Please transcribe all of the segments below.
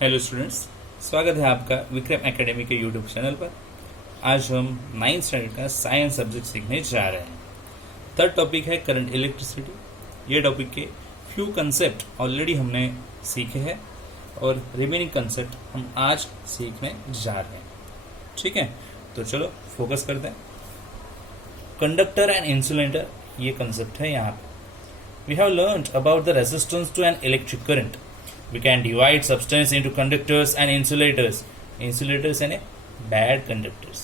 Hello students, स्वागत है आपका विक्रम एकेडमी के यूट्यूब चैनल पर। आज हम 9th स्टैंडर्ड का साइंस सब्जेक्ट सीखने जा रहे हैं। थर्ड टॉपिक है करंट इलेक्ट्रिसिटी। ये टॉपिक के फ्यू कंसेप्ट ऑलरेडी हमने सीखे हैं और रिमेनिंग कंसेप्ट हम आज सीखने जा रहे हैं। ठीक है, तो चलो फोकस करते हैं। कंडक्टर एंड इंसुलेटर, ये कंसेप्ट है यहाँ पे। We have learned about the resistance to an electric current. We can divide substance into conductors and insulators. Insulators and bad conductors.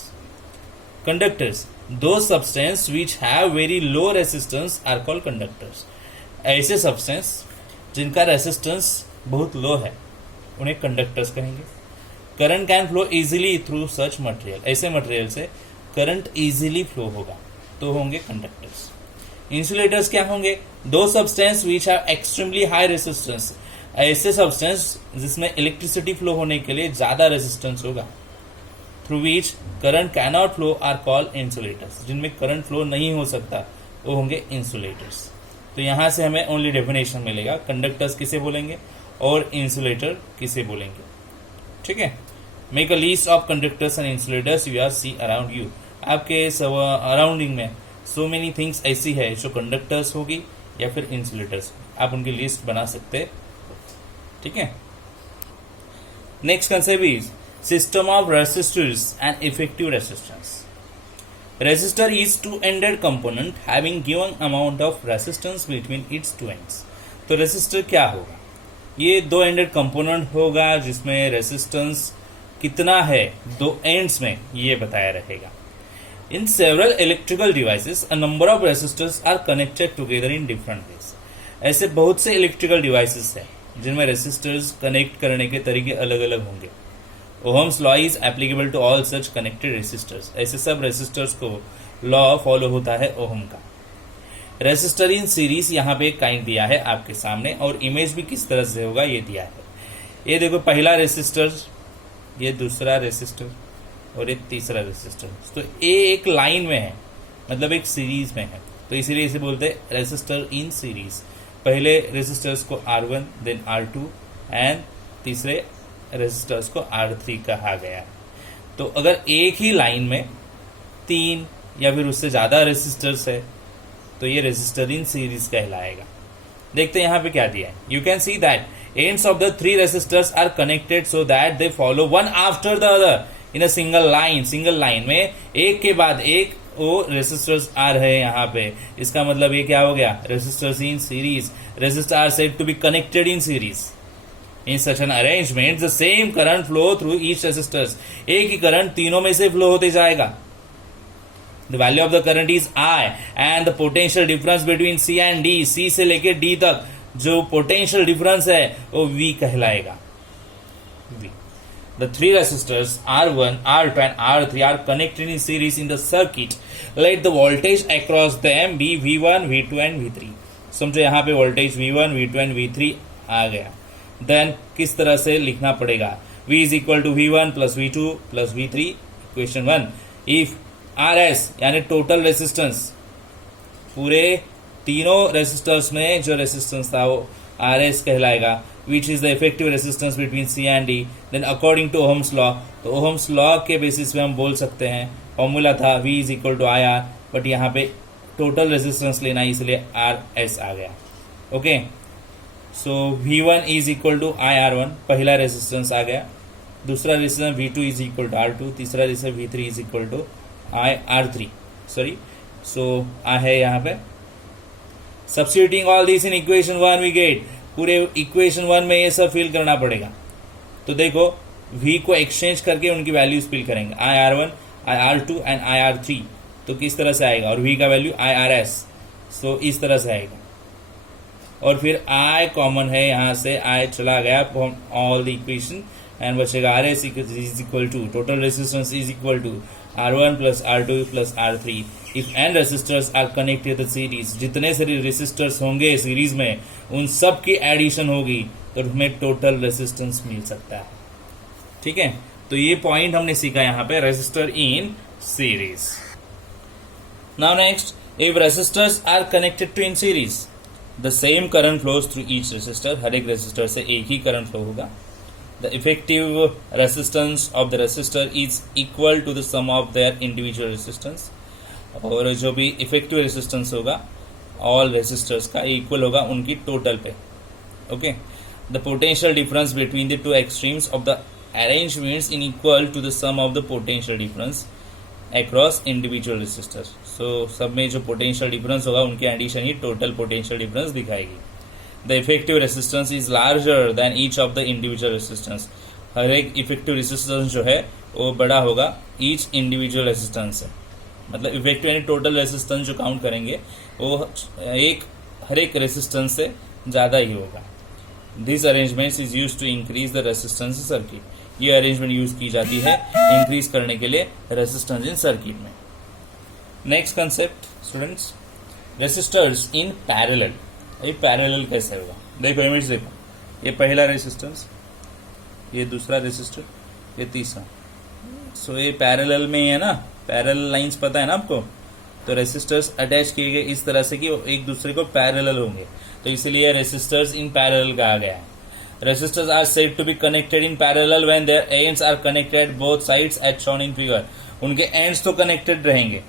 Conductors, those substances which have very low resistance are called conductors. ऐसे substance जिनका resistance बहुत low है उन्हें conductors कहेंगे. Current can flow easily through such material. ऐसे material से current easily flow होगा तो होंगे conductors. Insulators क्या होंगे? Those substances which have extremely high resistance. ऐसे सब्सटेंस जिसमें इलेक्ट्रिसिटी फ्लो होने के लिए ज्यादा रेजिस्टेंस होगा, through which current can not flow, are called insulators. जिनमें करंट फ्लो नहीं हो सकता वो होंगे इंसुलेटर्स. तो यहां से हमें ओनली डेफिनेशन मिलेगा, कंडक्टर्स किसे बोलेंगे और इंसुलेटर किसे बोलेंगे. ठीक है, make a list of conductors and insulators you are see around you. आपके अराउंडिंग में सो मेनी थिंग्स ऐसी है जो कंडक्टर्स होगी या फिर इंसुलेटर्स, आप उनकी लिस्ट बना सकते हैं. ठीक है, next concept is system of resistors and effective resistance. Resistor is two ended component having given amount of resistance between its two ends. तो रेसिस्टर क्या होगा? ये दो एंडेड कंपोनेंट होगा जिसमें रेसिस्टेंस कितना है दो एंड्स में ये बताया रहेगा. In several electrical devices a number of resistors are connected together in different ways. ऐसे बहुत से इलेक्ट्रिकल डिवाइसेस हैं जिनमें रेसिस्टर्स कनेक्ट करने के तरीके अलग अलग होंगे. Ohm's law is applicable to all such connected resistors. ऐसे सब रेसिस्टर्स को लॉ फॉलो होता है ओहम का. रेसिस्टर इन सीरीज यहाँ पे काइंड दिया है आपके सामने और इमेज भी किस तरह से होगा ये दिया है. ये देखो, पहला रेसिस्टर, ये दूसरा रेसिस्टर और ये तीसरा रेसिस्टर. तो ये एक लाइन में है, मतलब एक सीरीज में है, तो इसीलिए इसे बोलते हैं रेसिस्टर इन सीरीज. पहले रेसिस्टर्स को R1 देन R2 एंड तीसरे रेसिस्टर्स को R3 कहा गया. तो अगर एक ही लाइन में 3 या फिर उससे ज्यादा रेसिस्टर्स है तो ये रेसिस्टर इन सीरीज कहलाएगा. देखते हैं यहाँ पे क्या दिया है. You can see that ends of the 3 resistors are connected so that they follow one after the other in a single line. Single line में एक के बाद एक वो रेसिस्टर्स आ रहे हैं यहाँ पे. इसका मतलब ये क्या हो गया? Resistors in series. Resistor are said to be connected in series. In such an arrangement the same current flow through each resistors. एक ही करंट तीनों में से फ्लो होते जाएगा. The value of the current is I and the potential difference between C and D. C से लेके D तक जो पोटेंशियल डिफरेंस है वो V कहलाएगा. V. The 3 resistors R1, R2 and R3 are connected in series in the circuit. Let the voltage across them be V1, V2 and V3. समझो यहाँ पे voltage V1, V2 and V3 आ गया. Then किस तरह से लिखना पड़ेगा? V is equal to V1 plus V2 plus V3. Question 1. If RS यानी टोटल रेसिस्टेंस, पूरे तीनों रेसिस्टर्स में जो रेसिस्टेंस था वो RS कहलाएगा, which is the effective resistance between C and D. Then according to Ohm's law, तो Ohm's law के बेसिस पे हम बोल सकते हैं, फॉर्मूला था V is equal to IR, but यहाँ पे टोटल रेजिस्टेंस लेना है इसलिए RS आ गया. Okay, so V1 is equal to IR1, पहला रेजिस्टेंस आ गया. दूसरा resistance V2 is equal to R2, तीसरा resistance V3 is equal to R3. Sorry, so आ है यहाँ पे. Substituting all this in equation 1 we get, पूरे इक्वेशन 1 में ये सब फिल करना पड़ेगा. तो देखो, V को एक्सचेंज करके उनकी वैल्यूज फिल करेंगे, IR1, IR2 एंड IR3. तो किस तरह से आएगा? और V का वैल्यू IRS, सो इस तरह से आएगा. और फिर I कॉमन है, यहाँ से I चला गया from all the equation and बचेगा RS is equal to total resistance is equal to R1 plus R2 plus R3. If n resistors are connected the series, जितने सारे रेसिस्टर्स होंगे सीरीज में उन सब की एडिशन होगी तो हमें टोटल रेसिस्टेंस मिल सकता है. ठीक है, तो ये पॉइंट हमने सीखा यहाँ पे, resistor in series. Now next, if resistors are connected to in series the same current flows through each resistor. हर एक रेसिस्टर से एक ही करंट फ्लो होगा. The effective resistance of the resistor is equal to the sum of their individual resistance, और जो भी effective resistance होगा ऑल रेसिस्टर्स का इक्वल होगा उनकी टोटल पे. Okay, the potential difference between the two extremes of the arrangements in equal to the sum of the potential difference across individual resistors. So सब में जो पोटेंशियल डिफरेंस होगा उनकी एडिशन ही टोटल पोटेंशियल डिफरेंस दिखाएगी. The effective resistance is larger than each of the individual resistance. हर एक effective resistance जो है वो बड़ा होगा ईच इंडिविजुअल रेसिस्टेंस से. मतलब इफेक्टिव यानी टोटल रेसिस्टेंस जो काउंट करेंगे वो हर एक रेसिस्टेंस से ज्यादा ही होगा. This arrangement is use to increase the resistance circuit. ये अरेंजमेंट यूज की जाती है इंक्रीज करने के लिए रेसिस्टेंस इन सर्किट में. Next concept students, resistors in parallel. ये पैरेलल कैसे होगा? देखो इमेज देखो, ये पहला रेसिस्टेंस, ये दूसरा रेसिस्टर, ये तीसरा. सो ये पैरेलल में ही है ना, पैरेलल लाइंस पता है ना आपको. तो रेसिस्टर्स अटैच किए गए इस तरह से कि वो एक दूसरे को पैरेलल होंगे, तो इसीलिए रेसिस्टर्स इन पैरेलल कहा गया है. Resistors are said to be connected in parallel when their ends are connected both sides as shown in figure. उनके ends तो connected रहेंगे.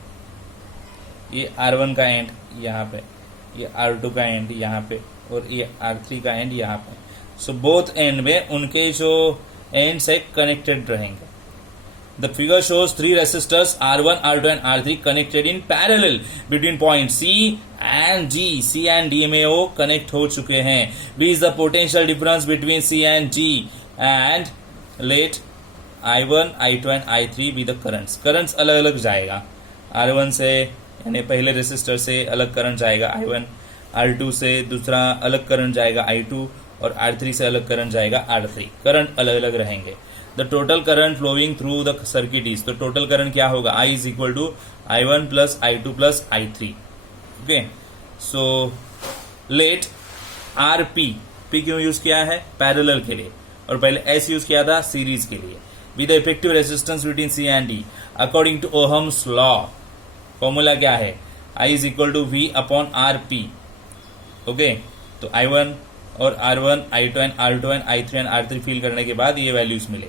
ये R1 का एंड यहाँ पे, ये R2 का एंड यहाँ पे, और ये R3 का एंड यहाँ पे. सो बोथ एंड में उनके जो एंड्स है कनेक्टेड रहेंगे. The figure shows three resistors R1, R2 and R3 connected in parallel between points C and G. C and D में वो कनेक्ट हो चुके हैं. B is the potential difference between C and G and let I1, I2 and I3 be the currents. currents अलग अलग जाएगा. R1 से यानी पहले रेसिस्टर से अलग करंट जाएगा I1, R2 से दूसरा अलग करंट जाएगा I2 और R3 से अलग करंट जाएगा R3. करंट अलग अलग रहेंगे. The total current flowing through the circuit is, तो total current क्या होगा? I is equal to I1 plus I2 plus I3. Okay, so let RP, P क्यों यूज किया है? पैरेलल के लिए, और पहले S यूज किया था सीरीज के लिए. With the effective resistance between C and D according to Ohm's law. Formula क्या है? I is equal to V upon RP. Okay, तो I1 और R1, I2 and R2 and I3 and R3 fill करने के बाद ये values मिले,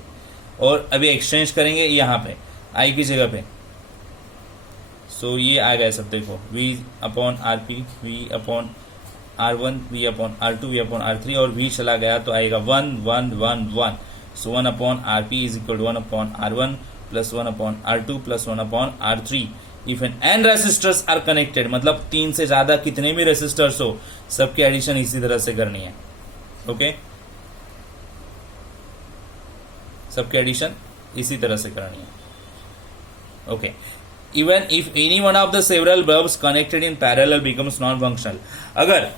और अभी एक्सचेंज करेंगे यहाँ पे I की जगह पे. सो ये आ गया सब. देखो V upon RP, V upon R1, V upon R2, V upon R3, और V चला गया तो आएगा 1 1 1 1. So 1 upon RP is equal to 1 upon R1 plus 1 upon R2 plus 1 upon R3. If n n resistors are connected, मतलब 3 से ज्यादा कितने भी रेसिस्टर्स हो सबकी एडिशन इसी तरह से करनी है. ओके, सबकी एडिशन इसी तरह से करनी है. Okay, even if any one of the several bulbs connected in parallel becomes non functional. अगर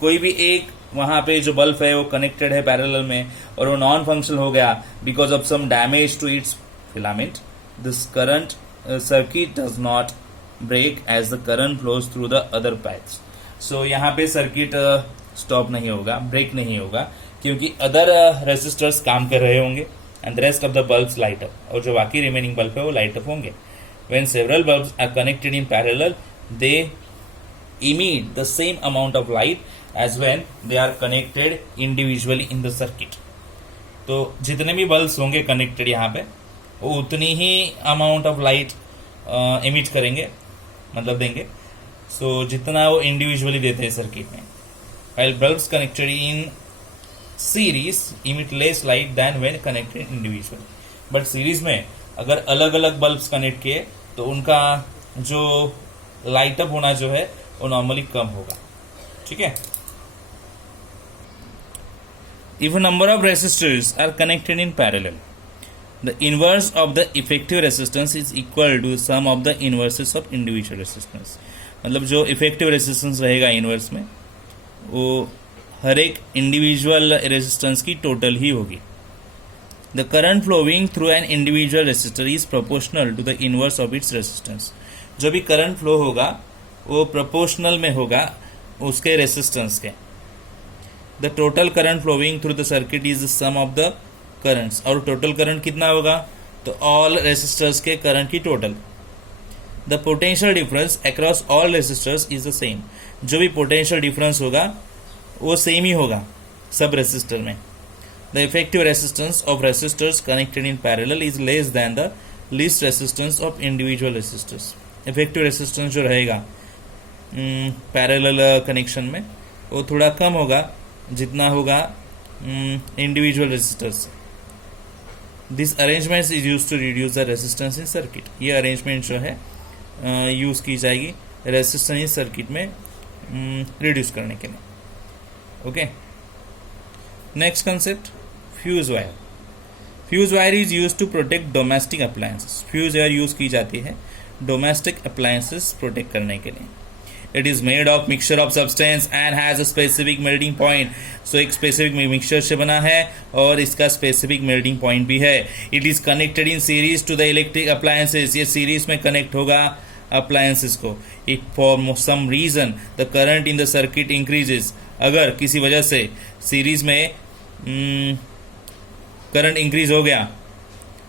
कोई भी एक वहां पे जो बल्ब है वो कनेक्टेड है पैरेलल में और वो नॉन फंक्शनल हो गया because of some damage to its filament, this current circuit does not break as the current flows through the other paths. So यहाँ पे सर्किट स्टॉप नहीं होगा, ब्रेक नहीं होगा, क्योंकि अदर रेसिस्टर्स काम कर रहे होंगे and the rest of the bulbs light up, और जो बाकी रिमेनिंग बल्ब है वो लाइट अप होंगे. When several bulbs are connected in parallel, they emit the same amount of light as when they are connected individually in the circuit. तो जितने भी bulbs होंगे कनेक्टेड यहाँ पे वो उतनी ही अमाउंट ऑफ लाइट इमिट करेंगे, मतलब देंगे. सो जितना वो इंडिविजुअली देते हैं सर्किट में. while bulbs connected in series emit less light than when connected individually. But series में अगर अलग अलग बल्ब्स कनेक्ट किए तो उनका जो लाइट अप होना जो है वो नॉर्मली कम होगा. ठीक है. If a number of resistors are connected in parallel, the inverse of the effective resistance is equal to sum of the inverses of individual resistance. मतलब जो इफेक्टिव रेसिस्टेंस रहेगा इनवर्स में वो हर एक इंडिविजुअल रेसिस्टेंस की टोटल ही होगी. The current flowing through an individual resistor is proportional to the inverse of its resistance. जो भी करंट फ्लो होगा वो प्रोपोर्शनल में होगा उसके रेसिस्टेंस के. The total current flowing through the circuit is the sum of the currents. और total current कितना होगा? तो ऑल रेसिस्टर्स के करंट की total. The potential difference across all resistors is the same. जो भी पोटेंशियल डिफरेंस होगा वो सेम ही होगा सब रेसिस्टर में. The effective resistance of resistors connected in parallel is less than the least resistance of individual resistors. Effective resistance जो रहेगा parallel connection में वो थोड़ा कम होगा जितना होगा individual resistors. This arrangement is use to reduce the resistance in circuit. ये arrangement जो है यूज की जाएगी रेसिस्टेंस इन सर्किट में रिड्यूस करने के लिए। Okay, next concept, fuse wire. Fuse wire is use to protect domestic appliances. Fuse wire use की जाती है डोमेस्टिक अप्लायंसेस प्रोटेक्ट करने के लिए। It is made of mixture of substance and has a specific melting point. सो एक specific mixture से बना है और इसका स्पेसिफिक मेल्टिंग पॉइंट भी है। It is connected in series to the electric appliances. ये सीरीज में कनेक्ट होगा अप्लायंसेस को। If for some reason the current in the circuit increases, अगर किसी वजह से सीरीज में करंट इंक्रीज हो गया,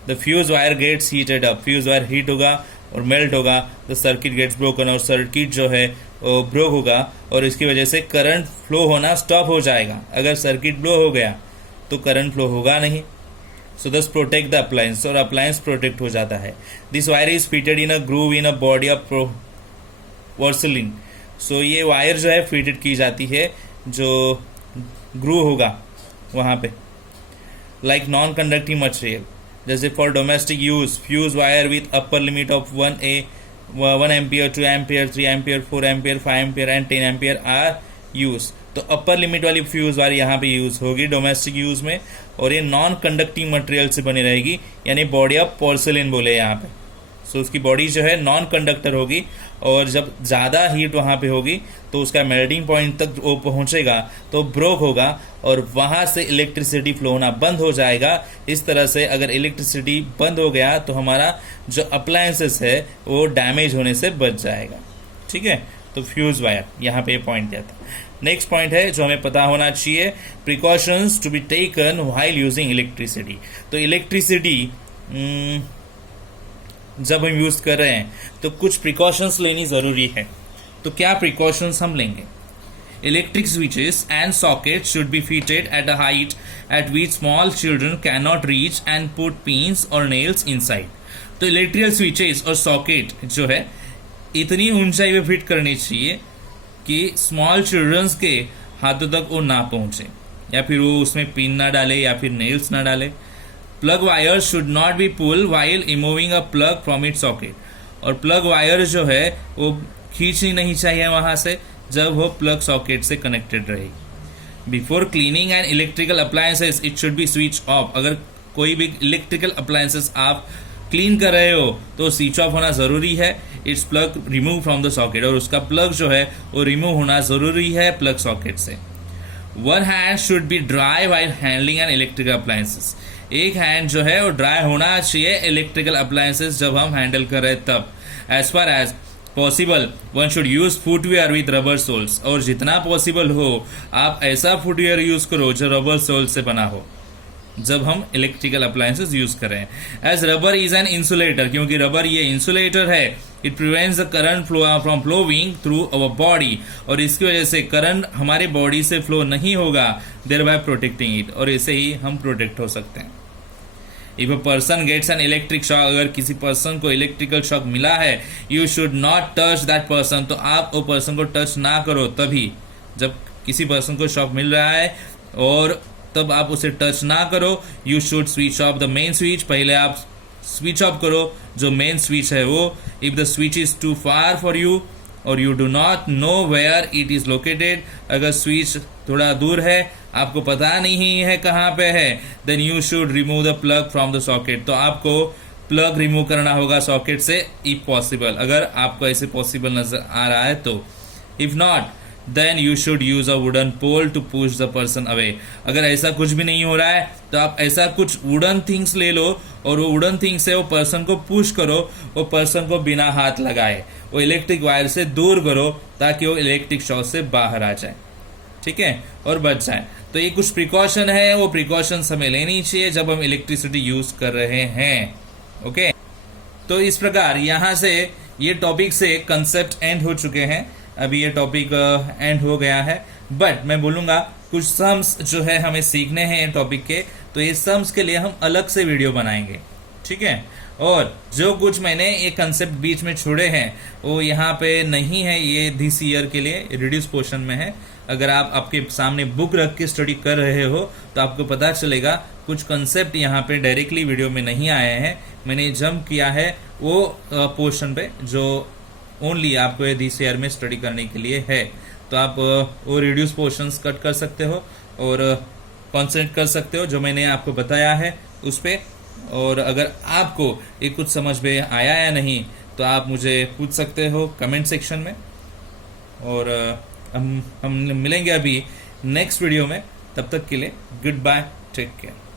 the fuse wire gets heated up. Fuse wire heat होगा और मेल्ट होगा, द सर्किट गेट्स ब्रोकन, और सर्किट जो है वो ब्रोक होगा और इसकी वजह से करंट फ्लो होना स्टॉप हो जाएगा। अगर सर्किट ब्लो हो गया तो करंट फ्लो होगा नहीं। So this protect the appliance, और अप्लायंस प्रोटेक्ट हो जाता है। This wire is fitted in a groove in a body of porcelain. So ये वायर जो है फिटेड की जाती है जो ग्रूव होगा वहाँ पे, लाइक नॉन कंडक्टिंग मटेरियल। जैसे for domestic use, fuse wire with upper limit of 1 ampere, 2 ampere, 3 ampere, 4 ampere, 5 ampere and 10 ampere are use. तो अपर लिमिट वाली फ्यूज वायर यहाँ पे यूज होगी डोमेस्टिक यूज में, और ये नॉन कंडक्टिंग मटेरियल से बनी रहेगी, यानी बॉडी ऑफ पोर्सिलिन बोले यहाँ पे। सो उसकी बॉडी जो है नॉन कंडक्टर होगी, और जब ज़्यादा हीट वहाँ पे होगी तो उसका मेल्टिंग पॉइंट तक वो पहुँचेगा तो ब्रोक होगा और वहाँ से इलेक्ट्रिसिटी फ्लो होना बंद हो जाएगा। इस तरह से अगर इलेक्ट्रिसिटी बंद हो गया तो हमारा जो अप्लायंसेस है वो डैमेज होने से बच जाएगा। ठीक है, तो फ्यूज वायर यहाँ पे पॉइंट दिया था। नेक्स्ट पॉइंट है जो हमें पता होना चाहिए, precautions to be taken while using electricity. तो इलेक्ट्रिसिटी जब हम यूज कर रहे हैं तो कुछ प्रिकॉशंस लेनी जरूरी है। तो क्या प्रिकॉशंस हम लेंगे? Electric switches and sockets should be fitted at a height eight which small children can not reach and put pins और नेल्स इनसाइड। तो इलेक्ट्रिकल स्विचेस और सॉकेट जो है इतनी ऊंचाई पे फिट करनी चाहिए कि स्मॉल चिल्ड्रंस के हाथों तक वो ना पहुंचे, या फिर वो उसमें पिन ना डाले या फिर नेल्स ना डाले। Plug wire should not be pull while removing a plug from it socket. और प्लग वायर जो है वो खींचनी नहीं चाहिए वहां से जब वो प्लग सॉकेट से कनेक्टेड रहेगी। Before cleaning and electrical appliances it should be switch off. अगर कोई भी इलेक्ट्रिकल अप्लायंसेस आप क्लीन कर रहे हो तो स्विच ऑफ होना जरूरी है। It's plug remove from the socket, और उसका प्लग जो है वो रिमूव होना जरूरी है प्लग सॉकेट से। One hand should be dry while handling an electrical appliances. एक हैंड जो है वो ड्राई होना चाहिए इलेक्ट्रिकल अप्लायंसेस जब हम हैंडल कर रहे हैं तब। As far as possible one should use footwear with rubber soles. और जितना पॉसिबल हो आप ऐसा फुटवेयर यूज करो जो रबर सोल से बना हो जब हम इलेक्ट्रिकल अप्लायंसेस यूज कर रहे हैं। As rubber is an insulator, क्योंकि रबर ये इंसुलेटर है। It prevents the current flow from flowing through our body, और इसकी वजह से करंट हमारे बॉडी से फ्लो नहीं होगा, देयर बाय प्रोटेक्टिंग इट, और ऐसे ही हम प्रोटेक्ट हो सकते हैं। If a person gets an electric shock, अगर किसी पर्सन को इलेक्ट्रिकल शॉक मिला है, you should not touch that person. तो आप वो पर्सन को टच ना करो तभी जब किसी पर्सन को शॉक मिल रहा है, और तब आप उसे टच ना करो। You should switch off the main switch. पहले आप स्विच ऑफ करो जो मेन स्विच है वो। If the switch is too far for you और you do not know where it is located, अगर स्विच थोड़ा दूर है, आपको पता नहीं है कहाँ पे है, then you should remove the plug from the socket. तो आपको प्लग रिमूव करना होगा सॉकेट से इफ पॉसिबल, अगर आपको ऐसे पॉसिबल नजर आ रहा है तो। If not then you should use a wooden pole to push the person away. अगर ऐसा कुछ भी नहीं हो रहा है तो आप ऐसा कुछ वुडन थिंग्स ले लो और वो वुडन थिंग्स से वो पर्सन को पुश करो, वो पर्सन को बिना हाथ लगाए वो इलेक्ट्रिक वायर से दूर करो ताकि वो इलेक्ट्रिक शॉक से बाहर आ जाए, ठीक है, और बच जाए। तो ये कुछ प्रिकॉशन है, वो प्रिकॉशन हमें लेनी चाहिए जब हम इलेक्ट्रिसिटी यूज कर रहे हैं। ओके, तो इस प्रकार यहाँ से ये टॉपिक से कंसेप्ट एंड हो चुके हैं। अभी ये टॉपिक एंड हो गया है, बट मैं बोलूंगा कुछ सम्स जो है हमें सीखने हैं टॉपिक के, तो ये सम्स के लिए हम अलग से वीडियो बनाएंगे, ठीक है। और जो कुछ मैंने ये कंसेप्ट बीच में छोड़े हैं वो यहाँ पे नहीं है, ये दिस ईयर के लिए रिड्यूस पोर्शन में है। अगर आप आपके सामने बुक रख के स्टडी कर रहे हो तो आपको पता चलेगा कुछ कंसेप्ट यहाँ पे डायरेक्टली वीडियो में नहीं आए हैं, मैंने जंप किया है वो पोर्शन पे जो ओनली आपको ये दिस ईयर में स्टडी करने के लिए है। तो आप वो रिड्यूस पोर्शंस कट कर सकते हो और कॉन्सेंट्रेट कर सकते हो जो मैंने आपको बताया है उस पे। और अगर आपको ये कुछ समझ में आया या नहीं तो आप मुझे पूछ सकते हो कमेंट सेक्शन में। और हम मिलेंगे अभी नेक्स्ट वीडियो में, तब तक के लिए गुड बाय, टेक केयर।